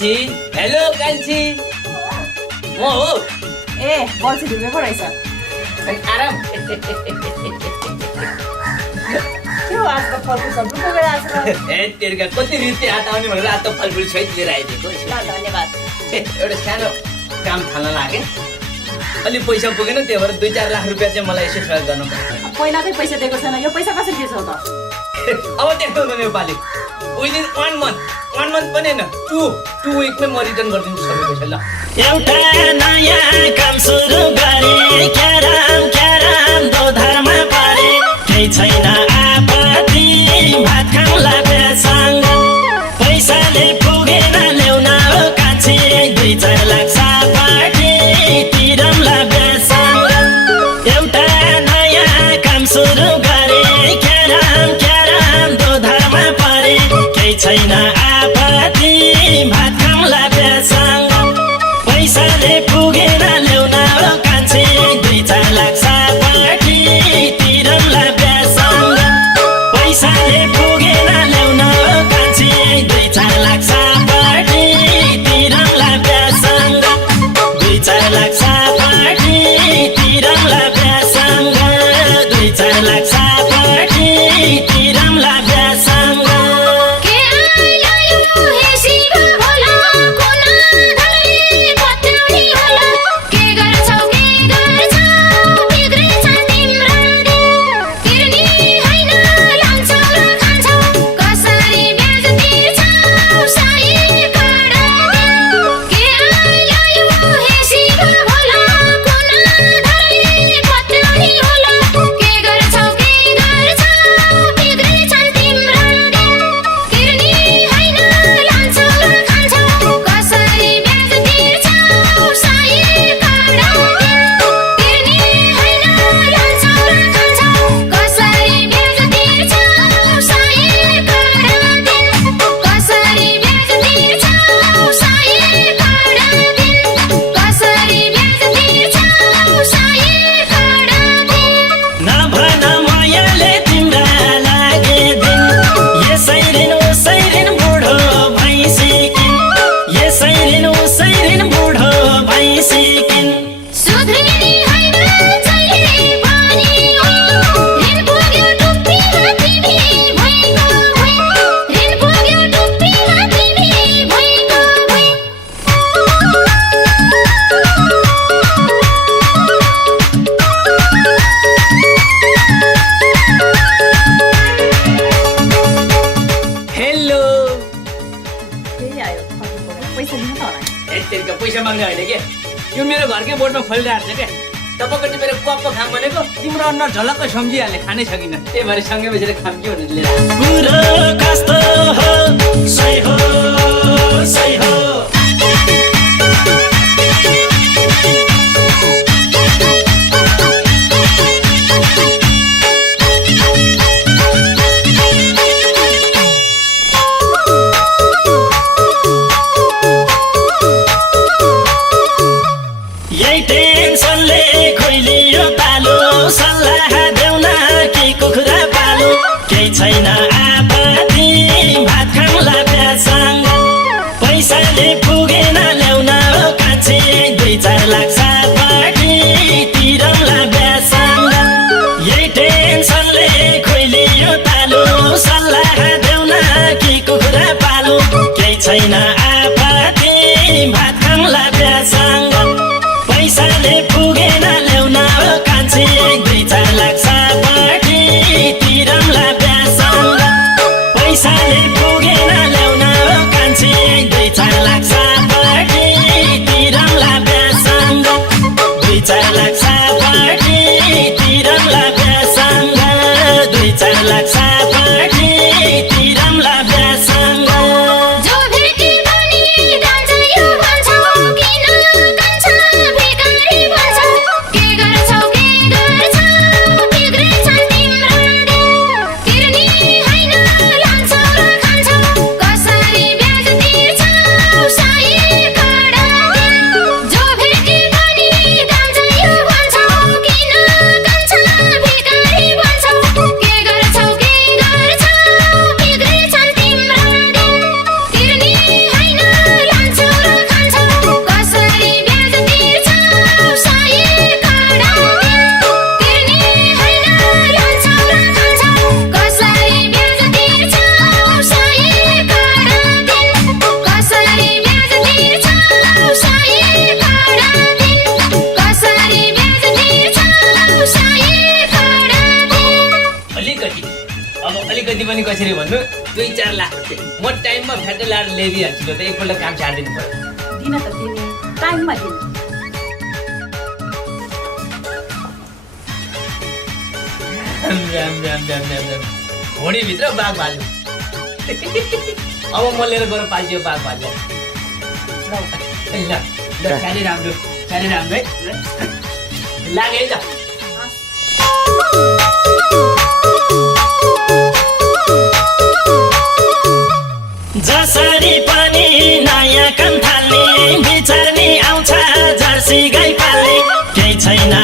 कान्छी हेलो कान्छी म हो ए बल्छी ढुकेको रहेछ आराम के हो आज त फलफुल सब ढुकेको आएको छ ए तेरका कति रित्ते हात आउने भनेर आज त फलफुल सहित लिएर आइदिएको ल धन्यवाद एउटा सानो काम थाल्न लाग्यो अलि पैसा पुगेन त्यही भएर 2-4 लाख रुपियाँ चाहिँ मलाई यसो सहयोग गर्नु पर्छ पहिलाकै पैसा दिएको छैन यो पैसा कसरी दिन्छौ त अब देख्नु न योपालि विदिन 1 मन्थ पनि होइन 2 विकमै म रिटर्न गरिदिन्छु सबै पैसा ल एउटा नयाँ काम सुरु गरे क्याराम दोधारमा पारे केही छैन आपत्ति भात खाउँला बेसँग पैसाले पुगेन ल्याउन हो कान्छी 2-4 लाख सापाटी तिरौला बेसँग एउटा नयाँ काम सुरु गरे क्याराम दोधारमा पारे केही छैन आपत्ति भात खाउँला बेसँग पैसाले पुगेन ल्याउन हो कान्छी 2-4 लाख सापाटी तिरौला बेसँग पैसाले पुगेन ल्याउन हो कान्छी 2-4 लाख सापाटी तिरौला बेसँग 2-4 लाख सापाटी तिरौला बेसँग 2-4 लाख सापाटी तिरौला बेसँग पैसा माग्ने होइन के यो मेरो घरकै बोर्डमा फलिरहेको छ क्या तपाईँको टिपेर कप खाम भनेको तिम्रो अनुहार झलक्क सम्झिहाल्ने खानै सकिन त्यही भएर सँगै बसेर खाम के भनेर लिएर छैन आपत्ति भात खाउँला बेसँग पैसाले पुगेन ल्याउन हो कान्छी 2-4 लाख सापाटी तिरौला बेसँग यही टेन्सनले खोइलियो तालु सल्लाह देउन कि कुखुरा पालु केही छैन आपत्ति भात खाउँला बेसँग पैसाले पुगेन ल्याउन हो कान्छी 2-4 लाख सापाटी तिरौला पैसाले पुगेन ल्याउन हो कान्छी 2-4 लाख सापाटी तिरौला बेसँग 2-4 लाख सापाटी तिरौला बेसँग 2-4 लाख सापाटी तिरौला बेसँग के गर्छौ 2-4 लाख रुपियाँ म टाइममा फ्याटे लाएर ल्याइदिइहाल्छु त एकपल्ट काम छाडिदिनु पर्यो दिन त दिने टाइममा दिने घोडीभित्र बाघ भालु अब म लिएर गएर पाल्छु बाघ भालु ल साह्रै राम्रो है लाग्यो है त जसरी पनि नयाँ कन्थाल्ने विचार्ने आउँछ जर्सी गाई पाल्ने केही छैन